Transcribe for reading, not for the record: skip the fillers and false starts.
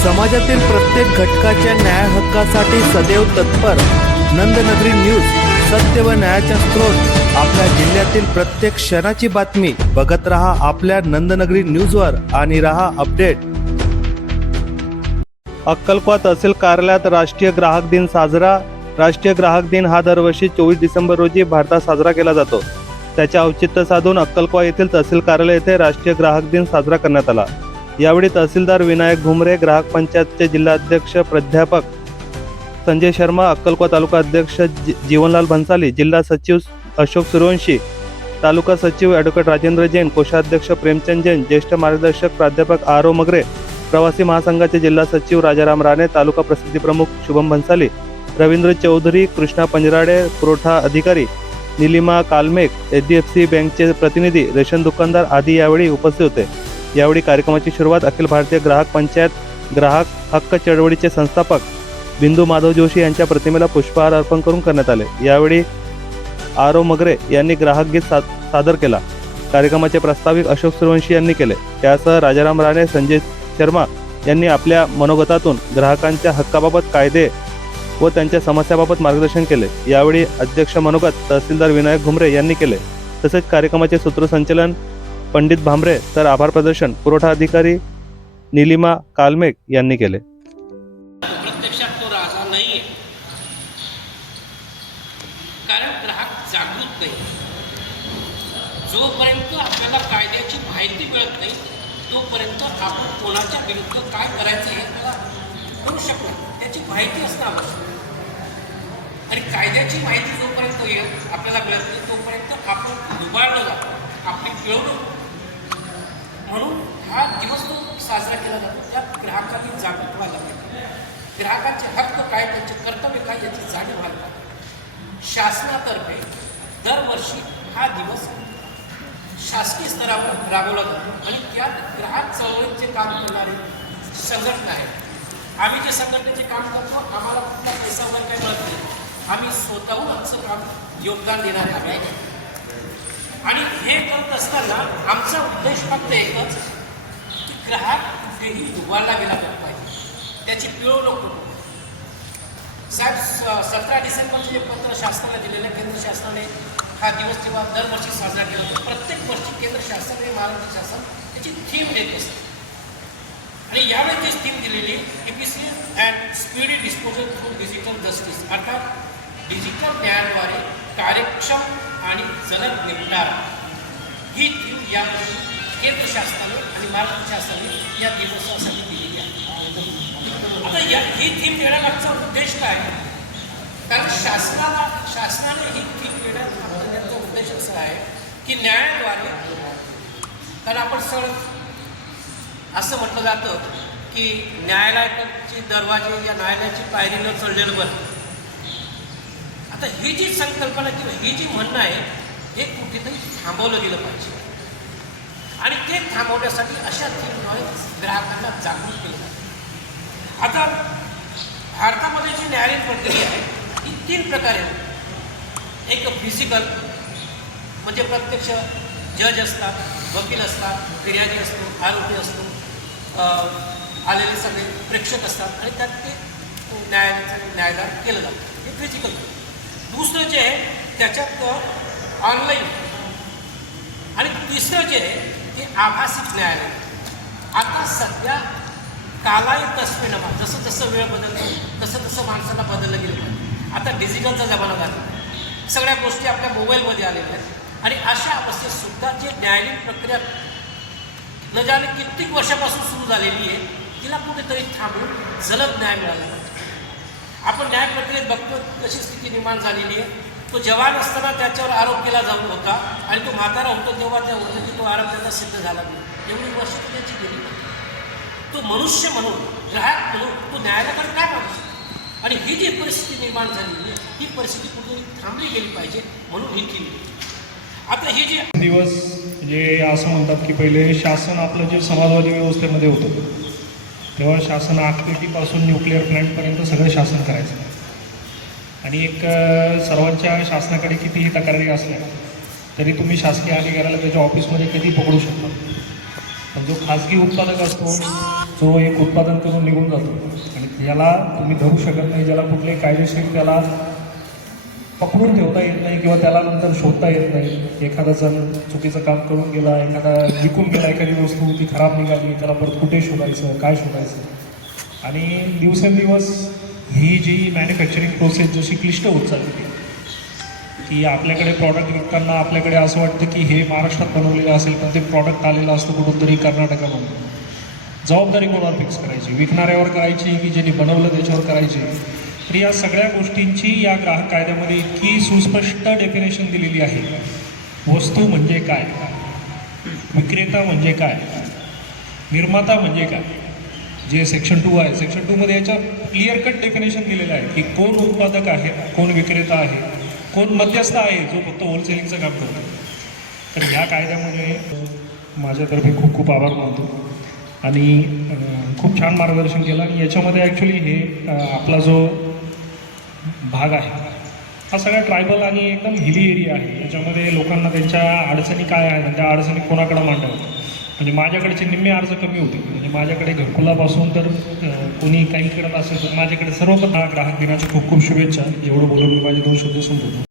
समाजातील प्रत्येक घटकाच्या न्याय हक्कासाठी सदैव तत्पर नंदनगरी न्यूज, सत्य व न्यायाचा स्रोत, आपल्या जिल्ह्यातील प्रत्येक क्षणाची बातमी बघत रहा आपल्या नंदनगरी न्यूजवर आणि रहा अपडेट. अक्कलकोट तहसील कार्यालयात राष्ट्रीय ग्राहक दिन साजरा. राष्ट्रीय ग्राहक दिन हा दरवर्षी 24 डिसेंबर रोजी भारतात साजरा केला जातो. त्याचे औचित्य साधून अक्कलकोट येथील तहसील कार्यालय येथे राष्ट्रीय ग्राहक दिन साजरा करण्यात आला. यावेळी तहसीलदार विनायक घुमरे, ग्राहक पंचायतचे जिल्हाध्यक्ष प्राध्यापक संजय शर्मा, अक्कलकोट तालुका अध्यक्ष जीवनलाल भन्साली, जिल्हा सचिव अशोक सूर्यवंशी, तालुका सचिव ॲडव्होकेट राजेंद्र जैन, कोषाध्यक्ष प्रेमचंद जैन, ज्येष्ठ मार्गदर्शक प्राध्यापक आरव मगरे, प्रवासी महासंघाचे जिल्हा सचिव राजाराम राणे, तालुका प्रसिद्धी प्रमुख शुभम भन्साली, रवींद्र चौधरी, कृष्णा पंजराडे, पुरवठा अधिकारी निलिमा कालमेक, HDFC बँकचे प्रतिनिधी, रेशन दुकानदार आदी यावेळी उपस्थित होते. यावेळी कार्यक्रमाची सुरुवात अखिल भारतीय ग्राहक पंचायत ग्राहक हक्क चळवळीचे संस्थापक बिंदू माधव जोशी यांच्या प्रतिमेला पुष्पहार अर्पण करून करण्यात आले. यावेळी आरव मगरे यांनी ग्राहक गीत सादर केला. कार्यक्रमाचे प्रास्ताविक अशोक सूर्यवंशी यांनी केले. त्यासह राजाराम राणे, संजय शर्मा यांनी आपल्या मनोगतातून ग्राहकांच्या हक्काबाबत कायदे व त्यांच्या समस्याबाबत मार्गदर्शन केले. यावेळी अध्यक्ष मनोगत तहसीलदार विनायक घुमरे यांनी केले. तसेच कार्यक्रमाचे सूत्रसंचालन पंडित भामरे तर आभार प्रदर्शन पुरवठा अधिकारी निलिमा कालमेक यांनी केले. प्रत्यक्षात तो राजा नाहीये, कारण ग्राहक जागृत नाही. जोपर्यंत आपल्याला कायद्याची माहिती मिळत नाही तोपर्यंत आपण कोणाच्या विरुद्ध काय करायचं हे त्याला करू शकतो. त्याची माहिती असणं आवश्यक. आणि कायद्याची माहिती जोपर्यंत येईल आपल्याला मिळत नाही तोपर्यंत आपण दुबारलं जातो, आपली पिळवणूक. म्हणून हा दिवस तो साजरा केला जातो. त्यात ग्राहकांनी जागृत व्हायला पाहिजे. ग्राहकांचे हक्क काय, त्यांचे कर्तव्य काय याची जाणीव व्हायला पाहिजे. शासनातर्फे दरवर्षी हा दिवस शासकीय स्तरावर राबवला जातो आणि त्यात ग्राहक चळवळीचे काम करणारे संघटना आहेत. आम्ही जे संघटनेचे काम करतो आम्हाला कुठला पैसा वगैरे काही मिळत नाही. आम्ही स्वतःहून आमचं काम योगदान देणारे आम्ही आहे. आणि हे करत असताना आमचा उद्देश फक्त एकच की ग्राहक कुठेही दुबारला गेला पाहिजे, त्याची पिळवणूक नको. साहेब 17 डिसेंबरचे जे पत्र शासनाला दिलेलं आहे, केंद्र शासनाने हा दिवस जेव्हा दरवर्षी साजरा केला जातो, प्रत्येक वर्षी केंद्र शासन आणि महाराष्ट्र शासन त्याची थीम देत असते. आणि यावेळी जी थीम दिलेली efficient and speedy disposal through digital justice, अर्थात डिजिटल न्यायाद्वारे कार्यक्षम आणि जलद निपटारा, ही थीम यावर्षी केंद्र शासनाने आणि महाराष्ट्र शासनाने या दिवसासाठी दिलेली आहे. आता ही थीम देण्यामागचा उद्देश काय? कारण शासनाने ही थीम देण्याचा उद्देश असा आहे की न्यायाद्वारे, कारण आपण सगळं असं म्हटलं जातं की न्यायालयाचे दरवाजे या न्यायालयाची पायरी न चढलेलं बरं. आता ही जी संकल्पना किंवा ही जी म्हणणं आहे हे कुठेतरी थांबवलं गेलं पाहिजे. आणि ते थांबवण्यासाठी अशा थीमद्वारे ग्राहकांना जागृत केलं जातं. आता भारतामध्ये जी न्यायालयीन प्रक्रिया आहे ही 3 प्रकारे आहे. एक फिजिकल, म्हणजे प्रत्यक्ष जज असतात, वकील असतात, फिर्यादी असतो, आरोपी असतो, आलेले सगळे प्रेक्षक असतात आणि त्यात ते न्यायदान केलं जातं. हे फिजिकल. दुसरं जे आहे त्याच्यात ऑनलाईन. आणि तिसरं जे आहे ते आभासी न्यायालय. आता सध्या कालाय तस्मेनमा, जसं जसं वेळ बदलतो तसं तसं माणसाला बदललं गेलं पाहिजे. आता डिजिटलचा जमाना झाला, सगळ्या गोष्टी आपल्या मोबाईलमध्ये आलेल्या आहेत. आणि अशा अवस्थेत सुद्धा जे न्यायालयीन प्रक्रिया न जाणे कित्येक वर्षापासून सुरू झालेली आहे तिला कुठेतरी थांबून जलद न्याय मिळाला पाहिजे. आपण न्याय प्रक्रियेत बघतो कशी स्थिती निर्माण झालेली आहे. तो जवान असताना त्याच्यावर आरोप केला जाऊन होता आणि तो म्हातारा होतो तेव्हा त्या होतं की तो आरोप त्याचा सिद्ध झाला नाही. एवढी वर्ष त्याची गेली नाही. तो मनुष्य म्हणून, ग्राहक म्हणून तो न्यायालयाकडे काय मागू शकतो. आणि ही जी परिस्थिती निर्माण झालेली आहे ही परिस्थिती कुठेतरी थांबली गेली पाहिजे, म्हणून ही केली. आता ही जी दिवस जे असं म्हणतात की पहिले शासन आपलं जे समाजवादी व्यवस्थेमध्ये होतं तेव्हा शासन आखपेटीपासून न्यूक्लिअर प्लॅन्टपर्यंत सगळं शासन करायचं. आणि एक सर्वांच्या शासनाकडे कितीही तक्रारी असल्या तरी तुम्ही शासकीय अधिकाऱ्याला त्याच्या ऑफिसमध्ये कधी पकडू शकता. पण जो खाजगी उत्पादक असतो जो एक उत्पादन करून निघून जातो आणि याला तुम्ही धरू शकत नाही, ज्याला कुठले कायदेशीर त्याला पकडून ठेवता येत नाही किंवा त्याला नंतर शोधता येत नाही. एखादा जण चुकीचं काम करून गेला, एखादा विकून गेला, एखादी वस्तू ती खराब निघाली, त्याला परत कुठे शोधायचं, काय शोधायचं. आणि दिवसेंदिवस ही जी मॅन्युफॅक्चरिंग प्रोसेस जशी क्लिष्ट होत चालली की आपल्याकडे प्रॉडक्ट विकताना आपल्याकडे असं वाटतं की हे महाराष्ट्रात बनवलेलं असेल, पण ते प्रॉडक्ट आलेलं असतं कुठूनतरी कर्नाटकामधून. जबाबदारी कोणावर फिक्स करायची? विकणाऱ्यावर करायची की ज्यांनी बनवलं त्याच्यावर करायची? तर या सगळ्या गोष्टींची या ग्राहक कायद्यामध्ये इतकी सुस्पष्ट डेफिनेशन दिलेली आहे. वस्तू म्हणजे काय, विक्रेता म्हणजे काय, निर्माता म्हणजे काय, जे सेक्शन 2 आहे. सेक्शन 2मध्ये याच्या क्लिअर कट डेफिनेशन दिलेलं आहे की कोण उत्पादक आहे, कोण विक्रेता आहे, कोण मध्यस्थ आहे जो फक्त होलसेलिंगचं काम करतो. तर ह्या कायद्यामुळे माझ्यातर्फे खूप खूप आभार मानतो आणि खूप छान मार्गदर्शन केलं. आणि याच्यामध्ये ॲक्च्युली हे आपला जो भाग आहे हा सगळा ट्रायबल आणि एकदम हिली एरिया आहे. याच्यामध्ये लोकांना त्यांच्या अडचणी काय आहेत आणि त्या अडचणी कोणाकडे मांडाव्यात. म्हणजे माझ्याकडचे निम्मे अर्ज कमी होते. म्हणजे माझ्याकडे घरकुलापासून तर कोणी काही करत असेल तर माझ्याकडे सर्व ग्राहक दिनाच्या खूप खूप शुभेच्छा. एवढं बोलून मी माझे 2 शब्द संपवतो.